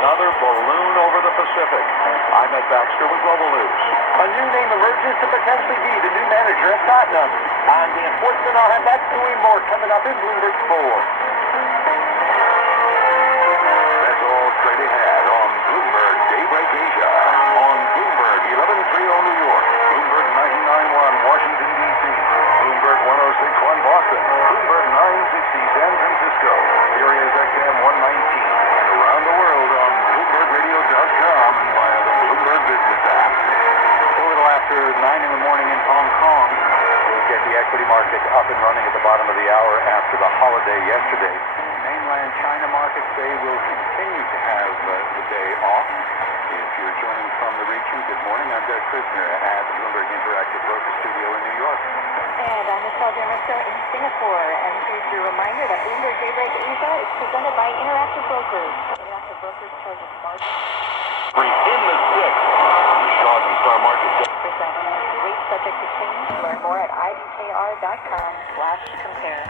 another balloon over the Pacific. I'm Ed Baxter with Global News. A new name emerges to potentially be the new manager at Tottenham. On the enforcement, I'll have that story more coming up in Bloomberg Sport. That's all straight ahead on Bloomberg Daybreak Asia, on Bloomberg 1130 New York, Bloomberg 99.1 Washington, D.C., Bloomberg 106.1 Boston, Bloomberg 960 San Francisco, Sirius XM 119, and around the world on BloombergRadio.com and via the Bloomberg Business app. A little after 9 in the morning in Hong Kong, we'll get the equity market up and running at the bottom of the hour after the holiday yesterday. Mainland China markets, they will continue to have the day off. If you're joining from the region, good morning. I'm Doug Krisner at the Bloomberg Interactive Broker Studio in New York. And I'm Michelle Dermester in Singapore. And here's your reminder that Bloomberg Daybreak Asia is presented by Interactive Brokers. Interactive Brokers charges margin. In the six, the Shaw's and Star Market. Percent. Rate subject to change. Learn more at ibkr.com/compare.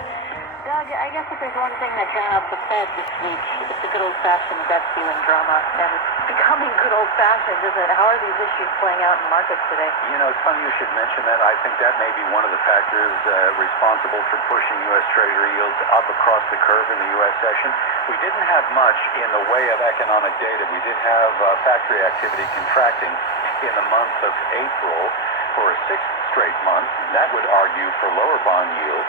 Doug, I guess if there's one thing that ran up the Fed this week, it's the good old-fashioned debt ceiling drama. And it's becoming good old-fashioned, isn't it? How are these issues playing out in markets today? You know, it's funny you should mention that. I think that may be one of the factors responsible for pushing U.S. Treasury yields up across the curve in the U.S. session. We didn't have much in the way of economic data. We did have factory activity contracting in the month of April for a sixth straight month. That would argue for lower bond yields.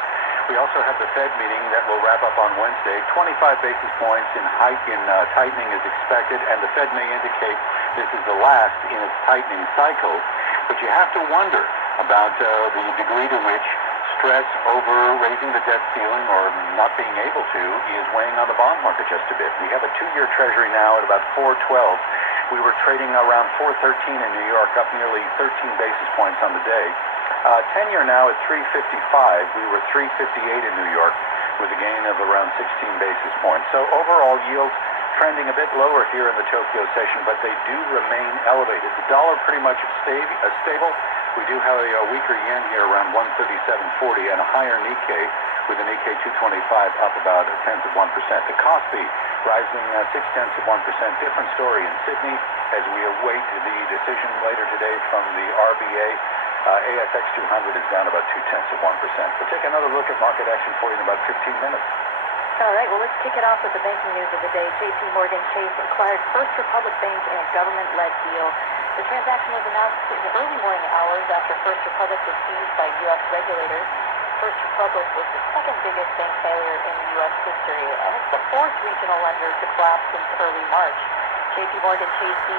We also have the Fed meeting that will wrap up on Wednesday. 25 basis points in tightening is expected, and the Fed may indicate this is the last in its tightening cycle. But you have to wonder about the degree to which stress over raising the debt ceiling or not being able to is weighing on the bond market just a bit. We have a 2-year Treasury now at about 4.12. We were trading around 4.13 in New York, up nearly 13 basis points on the day. 10-year now at 3.55. We were 3.58 in New York with a gain of around 16 basis points. So overall yields trending a bit lower here in the Tokyo session, but they do remain elevated. The dollar pretty much stable. We do have a weaker yen here around 137.40 and a higher Nikkei with the Nikkei 225 up about 0.1%. The Kospi rising 0.6%. Different story in Sydney as we await the decision later today from the RBA. ASX 200 is down about 0.2%. We'll take another look at market action for you in about 15 minutes. All right, well, let's kick it off with the banking news of the day. JP Morgan Chase acquired First Republic Bank in a government-led deal. The transaction was announced in the early morning hours after First Republic was seized by U.S. regulators. First Republic was the second biggest bank failure in U.S. history, and it's the fourth regional lender to collapse since early March. JP Morgan Chase